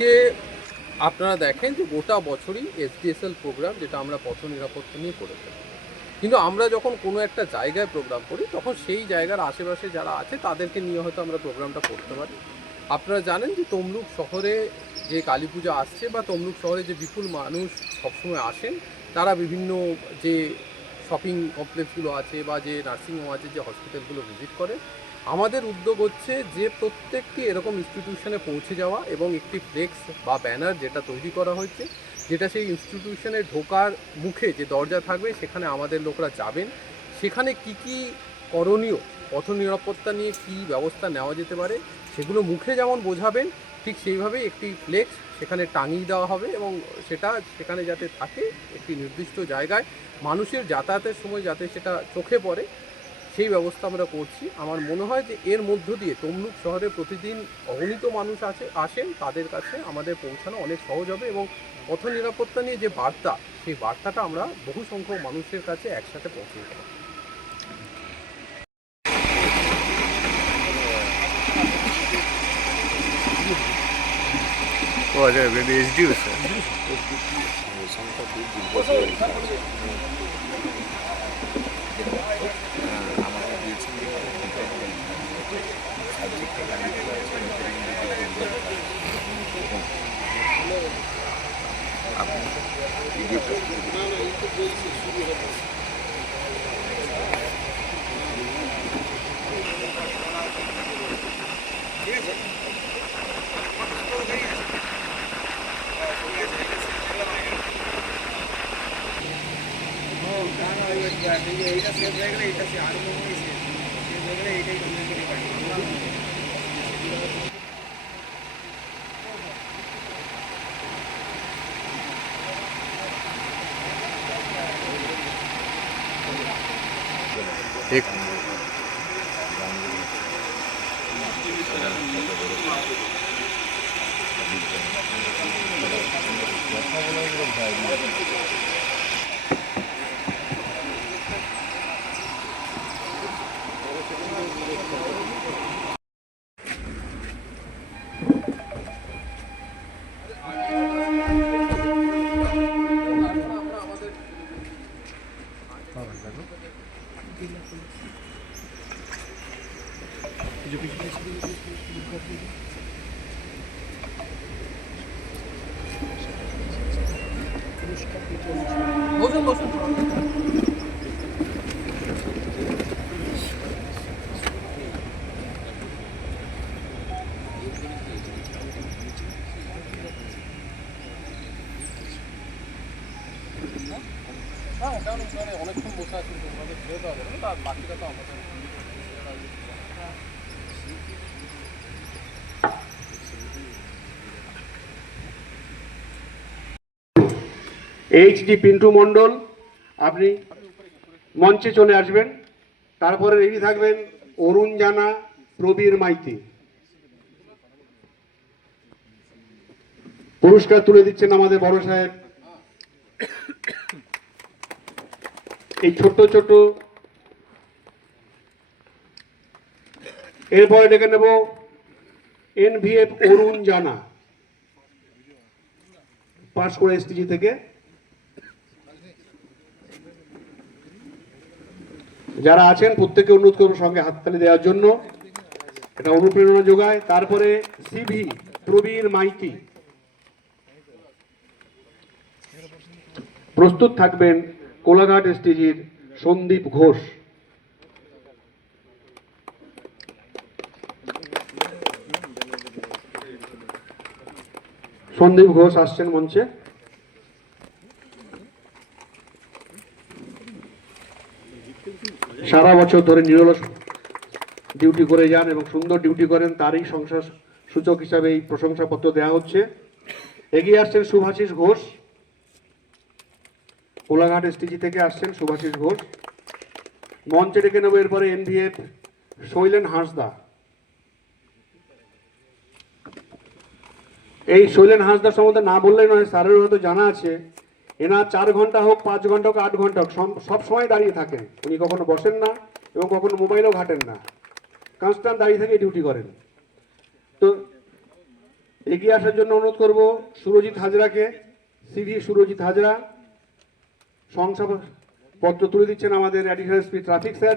আজকে আপনারা দেখেন যে গোটা বছরই এসডিএসএল প্রোগ্রাম, যেটা আমরা পথ নিরাপত্তা নিয়ে করে থাকি, কিন্তু আমরা যখন কোনো একটা জায়গায় প্রোগ্রাম করি তখন সেই জায়গার আশেপাশে যারা আছে তাদেরকে নিয়ে হয়তো আমরা প্রোগ্রামটা করতে পারি। আপনারা জানেন যে তমলুক শহরে যে কালী পূজা আসছে, বা তমলুক শহরে যে বিপুল মানুষ সবসময় আসেন, তারা বিভিন্ন যে শপিং কমপ্লেক্সগুলো আছে বা যে নার্সিংহোম আছে, যে হসপিটালগুলো ভিজিট করে। আমাদের উদ্যোগ হচ্ছে যে প্রত্যেকটি এরকম ইনস্টিটিউশনে পৌঁছে যাওয়া এবং একটি ফ্লেক্স বা ব্যানার যেটা তৈরি করা হয়েছে, যেটা সেই ইনস্টিটিউশনে ঢোকার মুখে যে দরজা থাকবে সেখানে আমাদের লোকরা যাবেন, সেখানে কি কি করণীয়, পথ নিরাপত্তা নিয়ে কি ব্যবস্থা নেওয়া যেতে পারে সেগুলো মুখে যেমন বোঝাবেন, ঠিক সেইভাবেই একটি ফ্লেক্স সেখানে টাঙিয়ে দেওয়া হবে এবং সেটা সেখানে যাতে থাকে একটি নির্দিষ্ট জায়গায়, মানুষের যাতায়াতের সময় যাতে সেটা চোখে পড়ে, সেই ব্যবস্থা আমরা করছি। আমার মনে হয় যে এর মধ্য দিয়ে তমলুক শহরে প্রতিদিন অগণিত মানুষ আসেন, তাদের কাছে আমাদের পৌঁছানো অনেক সহজ হবে এবং পথ নিরাপত্তা নিয়ে যে বার্তা, সেই বার্তাটা আমরা বহু সংখ্যক মানুষের কাছে একসাথে পৌঁছে দেবো। ও আচ্ছা, এসডিও স্যার। আমাকে দিয়েছেন সাবজেক্টে আপনি ভিডিওটা এইটা সেভ হয়ে গেলে এইটা সে আরো সেভ হয়ে গেলে এইটাই ঠিক। বসুন বসুন। হ্যাঁ, ওটা অনেকক্ষণ বসে আছি, তোমাদের ফেরত হবে না, তার বাকিটা তো আমাদের। এইচডি পিন্টু মণ্ডল, আপনি মঞ্চে চলে আসবেন। তারপরে রেডি থাকবেন অরুণ জানা, প্রবীর মাইতি। পুরস্কার তুলে দিচ্ছেন আমাদের বড় সাহেব। এই ছোট ছোট, এরপরে ডেকে নেব এনভিএফ অরুণ জানা, পাশ করে এসটিজি থেকে। যারা আছেন প্রত্যেককে অনুরোধ করবো সঙ্গে হাততালি দেওয়ার জন্য, এটা অনুপ্রেরণা যোগায়। তারপরে সিভি প্রবীর মাইতি, প্রস্তুত থাকবেন কোলাঘাট এসটিজির সন্দীপ ঘোষ। সন্দীপ ঘোষ আসছেন মঞ্চে। সারা বছর ধরে নিরলস ডিউটি করে যান এবং সুন্দর ডিউটি করেন, তারই সংসার সূচক হিসাবে এই প্রশংসাপত্র দেওয়া হচ্ছে। এগিয়ে আসছেন শুভাশিস ঘোষ, কোলাঘাট এসটিজি থেকে আসছেন শুভাশিস ঘোষ। মঞ্চে ডেকে নেব এরপরে এনভিএফ শৈলেন হাঁসদা। এই শৈলেন হাঁসদার সম্বন্ধে না বললেই নয়, স্যারের হয়তো জানা আছে। এনার 4 ঘন্টা হোক, 5 ঘন্টা হোক, 8 ঘন্টা হোক, সব সময় দাঁড়িয়ে থাকেন। উনি কখনো বসেন না এবং কখনো মোবাইলও ঘাটেন না, কনস্ট্যান্ট দাঁড়িয়ে থেকে ডিউটি করেন। তো এগিয়ে আসার জন্য অনুরোধ করব সুরজিৎ হাজরাকে। সিভি সুরজিৎ হাজরা। শংসাপত্র তুলে দিচ্ছেন আমাদের additional SP traffic sir.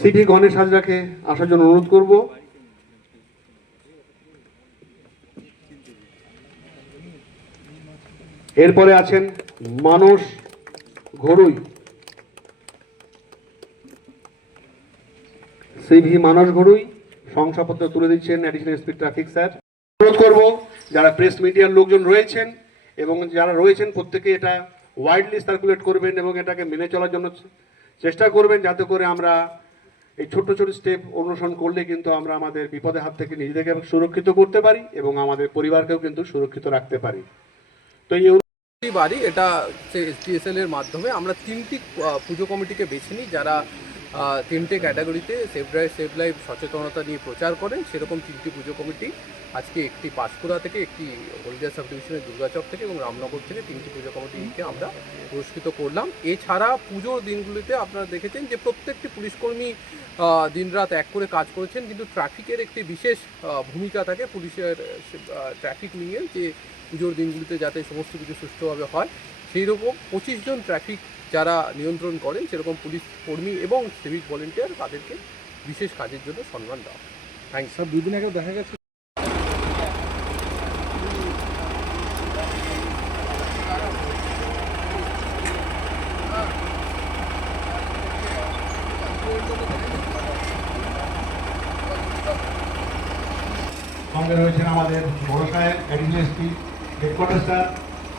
CV Ganesh হাজরাকে আসার জন্য অনুরোধ করব। এরপরে আছেন মানস ঘড়ুই। সিভি মানস ঘড়ুই। শংসাপত্র তুলে দিচ্ছেন অ্যাডিশনাল এসপি ট্রাফিক স্যার। অনুরোধ করব যারা প্রেস মিডিয়ার লোকজন রয়েছেন এবং যারা রয়েছেন প্রত্যেকে এটা ওয়াইডলি সার্কুলেট করবেন এবং এটাকে মেনে চলার জন্য চেষ্টা করবেন, যাতে করে আমরা এই ছোট ছোট স্টেপ অনুসরণ করলে কিন্তু আমরা আমাদের বিপদের হাত থেকে নিজেদেরকে সুরক্ষিত করতে পারি এবং আমাদের পরিবারকেও কিন্তু সুরক্ষিত রাখতে পারি। তো এই বাড়ি এটা এসডিএসএল এর মাধ্যমে আমরা 3টি পুজো কমিটিকে বেছে নিই, যারা 3টে ক্যাটাগরিতে সেভ ড্রাইভ সেভ লাইফ সচেতনতা নিয়ে প্রচার করেন। সেরকম 3টি পুজো কমিটি আজকে, একটি পাঁশকুড়া থেকে, একটি হলদিয়া সাব ডিভিশনের দুর্গাচক থেকে এবং রামনগর থেকে 3টি পুজো কমিটিকে আমরা পুরস্কৃত করলাম। এছাড়া পুজোর দিনগুলিতে আপনারা দেখেছেন যে প্রত্যেকটি পুলিশকর্মী দিনরাত এক করে কাজ করেছেন, কিন্তু ট্রাফিকের একটি বিশেষ ভূমিকা থাকে পুলিশের ট্রাফিক নিয়ে, যে পুজোর দিনগুলিতে যাতে সমস্ত কিছু সুষ্ঠুভাবে হয় সেই রকম 25 জন ট্রাফিক যারা নিয়ন্ত্রণ করেন সেরকম পুলিশ কর্মী এবং সিভিক ভলেন্টিয়ার, তাদেরকে বিশেষ কাজের জন্য সম্মান দেওয়া। থ্যাংক স্যার 2 দিন আগে দেখা গেছে সঙ্গে রয়েছেন আমাদের বড় সাহেব additional SP headquarter sir,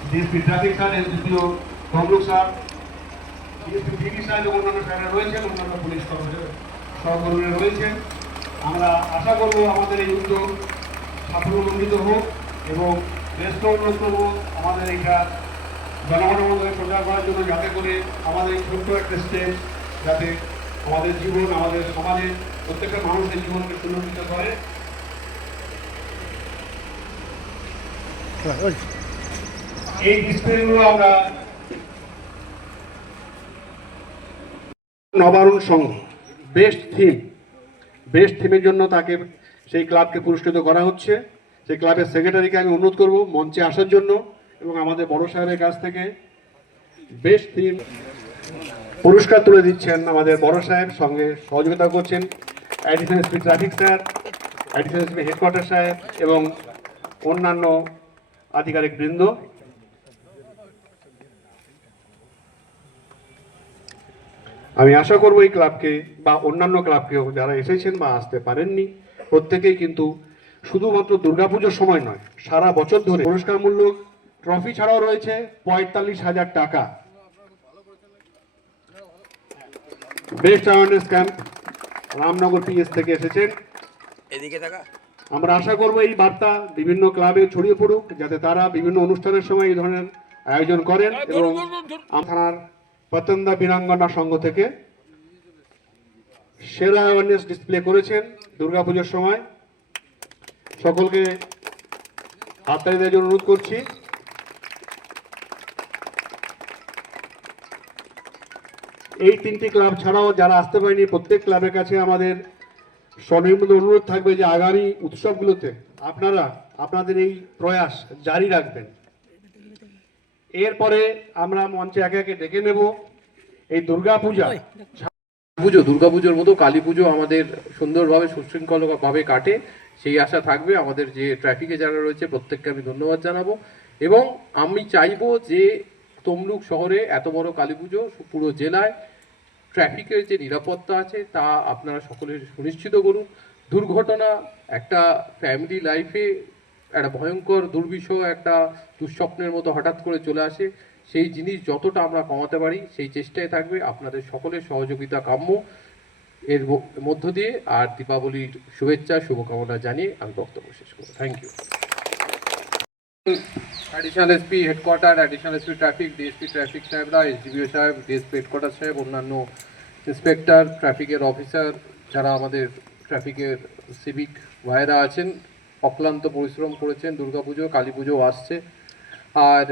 DSP traffic sir, SDPO Tamluk sir, DSP DD sir এবং অন্যান্য স্যাররা রয়েছেন, অন্যান্য পুলিশ সহকর্মীরা রয়েছেন। আমরা আশা করব আমাদের এই উদ্যোগ সাফল্যমণ্ডিত হোক এবং দেশকে অনুরোধ করব আমাদের এইটা জনগণের মধ্যে প্রচার করার জন্য, যাতে করে আমাদের এই ছোট্ট একটা স্টেজ যাতে আমাদের জীবন, আমাদের সমাজের প্রত্যেকটা মানুষের জীবনকে সুরক্ষিত করে। এই ডিসপ্লেগুলো আমরা নবারুণ সংঘ বেস্ট থিমের জন্য তাকে সেই ক্লাবকে পুরস্কৃত করা হচ্ছে। সেই ক্লাবের সেক্রেটারিকে আমি অনুরোধ করব মঞ্চে আসার জন্য এবং আমাদের বড় সাহেবের কাছ থেকে বেস্ট থিম পুরস্কার তুলে দিচ্ছেন আমাদের বড় সাহেব। সঙ্গে সহযোগিতা করছেন additional SP traffic sir, additional SP headquarter সাহেব এবং অন্যান্য আধিকারিক বৃন্দ। আমি আশা করব এই ক্লাবকে বা অন্যান্য ক্লাবকেও যারা এসেছেন বা আসতে পারেননি, প্রত্যেকেই কিন্তু শুধুমাত্র দুর্গাপুজোর সময় নয়, সারা বছর ধরে পুরস্কার মূল্য ট্রফি ছাড়াও রয়েছে 45,000 টাকা। Best awareness camp Ramnagar PS থেকে এসেছেন। এদিকে থাকা আমরা আশা করব এই বার্তা বিভিন্ন ক্লাবে ছড়িয়ে পড়ুক, যাতে তারা বিভিন্ন অনুষ্ঠানের সময় এই ধরনের আয়োজন করেন। এবং থানার পতন্দা বীরাঙ্গনা সংঘ থেকে সেরা অ্যাওয়ারনেস ডিসপ্লে করেছেন দুর্গাপুজোর সময়। সকলকে হাততালি দেওয়ার জন্য অনুরোধ করছি। এই 3টি ক্লাব ছাড়াও যারা আসতে পারেনি, প্রত্যেক ক্লাবের কাছে আমাদের স্বনির্মিত অনুরোধ থাকবে যে আগামী উৎসবগুলোতে আপনারা আপনাদের এই প্রয়াস জারি রাখবেন। এরপরে আমরা মঞ্চে একে একে ডেকে নেব এই দুর্গাপুজোর মতো কালী পুজো আমাদের সুন্দরভাবে সুশৃঙ্খলভাবে কাটে, সেই আশা থাকবে। আমাদের যে ট্রাফিকে যারা রয়েছে প্রত্যেককে আমি ধন্যবাদ জানাবো এবং আমি চাইবো যে তমলুক শহরে এত বড় কালী পুজো, পুরো জেলায় ট্রাফিকের যে নিরাপত্তা আছে তা আপনারা সকলে সুনিশ্চিত করুন। দুর্ঘটনা একটা ফ্যামিলি লাইফে একটা ভয়ঙ্কর দুর্বিষহ একটা দুঃস্বপ্নের মতো হঠাৎ করে চলে আসে, সেই জিনিস যতটা আমরা কমাতে পারি সেই চেষ্টায় থাকবে। আপনাদের সকলের সহযোগিতা কাম্য এর মধ্য দিয়ে। আর দীপাবলির শুভেচ্ছা শুভকামনা জানিয়ে আমি বক্তব্য শেষ করব। Thank you. Additional SP headquarter, additional SP traffic, DSP traffic সাহেবরা, এসডিপিও সাহেব, ডিএসপি হেডকোয়ার্টার সাহেব, অন্যান্য ইন্সপেক্টর, ট্রাফিকের অফিসার, যারা আমাদের ট্রাফিকের সিভিক ভাইরা আছেন, অক্লান্ত পরিশ্রম করেছেন। দুর্গাপুজো, কালী পুজো আসছে, আর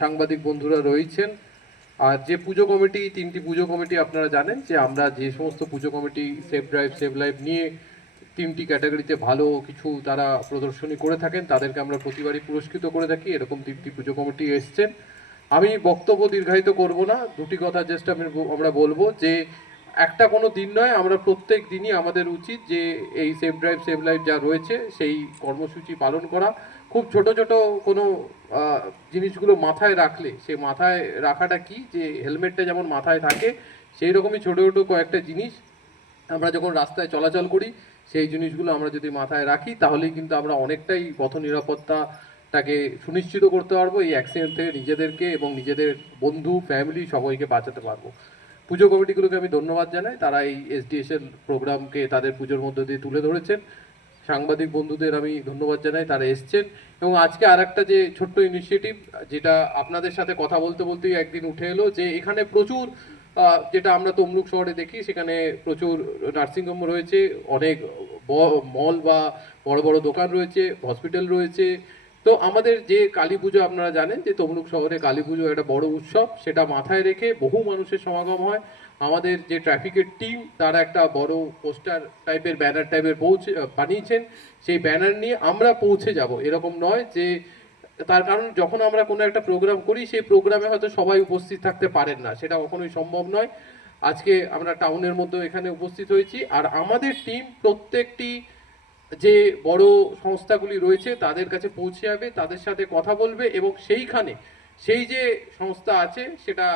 সাংবাদিক বন্ধুরা রয়েছেন। আর যে পুজো কমিটি, 3টি পুজো কমিটি আপনারা জানেন যে আমরা যে সমস্ত পুজো committee save drive save life নিয়ে 3টি ক্যাটাগরিতে ভালো কিছু তারা প্রদর্শনী করে থাকেন, তাদেরকে আমরা প্রতিবারই পুরস্কৃত করে থাকি। এরকম 3টি পুজো কমিটি এসছেন। আমি বক্তব্য দীর্ঘায়িত করব না, দুটি কথা জাস্ট আমরা বলবো যে একটা কোনো দিন নয়, আমরা প্রত্যেক দিনই আমাদের উচিত যে এই সেভ ড্রাইভ সেভ লাইফ যা রয়েছে সেই কর্মসূচি পালন করা। খুব ছোট ছোট কোনো জিনিসগুলো মাথায় রাখলে, সে মাথায় রাখাটা কি, যে হেলমেটটা যেমন মাথায় থাকে সেই রকমই ছোটো ছোটো কয়েকটা জিনিস আমরা যখন রাস্তায় চলাচল করি সেই জিনিসগুলো আমরা যদি মাথায় রাখি তাহলেই কিন্তু আমরা অনেকটাই পথ নিরাপত্তাটাকে সুনিশ্চিত করতে পারবো, এই অ্যাক্সিডেন্ট থেকে নিজেদেরকে এবং নিজেদের বন্ধু ফ্যামিলি সবাইকে বাঁচাতে পারবো। পুজো কমিটিগুলোকে আমি ধন্যবাদ জানাই, তারা এই এসডিএসএল প্রোগ্রামকে তাদের পুজোর মধ্যে দিয়ে তুলে ধরেছেন। সাংবাদিক বন্ধুদের আমি ধন্যবাদ জানাই, তারা এসছেন। এবং আজকে আর একটা যে ছোট্ট ইনিশিয়েটিভ, যেটা আপনাদের সাথে কথা বলতে বলতেই একদিন উঠে এলো, যে এখানে প্রচুর যেটা আমরা তমলুক শহরে দেখি, সেখানে প্রচুর নার্সিংহোম রয়েছে, অনেক মল বা বড় বড় দোকান রয়েছে, হসপিটাল রয়েছে। তো আমাদের যে কালী পুজো আপনারা জানেন যে তমলুক শহরে কালী পুজো একটা বড় উৎসব, সেটা মাথায় রেখে বহু মানুষের সমাগম হয়। আমাদের যে ট্রাফিকের টিম তারা একটা বড় পোস্টার টাইপের ব্যানার টাইপের বানিয়েছেন, সেই ব্যানার নিয়ে আমরা পৌঁছে যাব। এরকম নয় যে, তার কারণ যখন আমরা কোনো একটা প্রোগ্রাম করি সেই প্রোগ্রামে হয়তো সবাই উপস্থিত থাকতে পারেন না, সেটা কখনোই সম্ভব নয়। আজকে আমরা টাউনের মধ্যে এখানে উপস্থিত হয়েছি, আর আমাদের টিম প্রত্যেকটি যে বড় সংস্থাগুলি রয়েছে তাদের কাছে পৌঁছে যাবে, তাদের সাথে কথা বলবে, এবং সেইখানে সেই যে সংস্থা আছে সেটা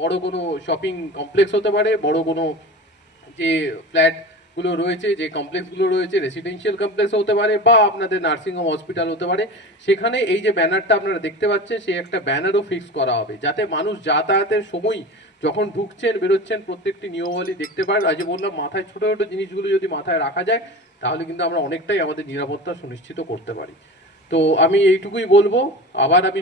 বড় কোনো শপিং কমপ্লেক্স হতে পারে, বড় কোনো যে ফ্ল্যাটগুলো রয়েছে, যে কমপ্লেক্সগুলো রয়েছে, রেসিডেন্সিয়াল কমপ্লেক্স হতে পারে, বা আপনাদের নার্সিংহোম হসপিটাল হতে পারে। সেখানে এই যে ব্যানারটা আপনারা দেখতে পাচ্ছেন, সেই একটা ব্যানারও ফিক্স করা হবে, যাতে মানুষ যাতায়াতের সময় যখন ঢুকছেন বেরোচ্ছেন প্রত্যেকটি নিয়মাবলী দেখতে পারেন। আজ বললাম, মাথায় ছোটো ছোটো জিনিসগুলো যদি মাথায় রাখা যায় তাহলে কিন্তু আমরা অনেকটাই আমাদের নিরাপত্তা সুনিশ্চিত করতে পারি। তো আমি এইটুকুই বলবো। আবার আমি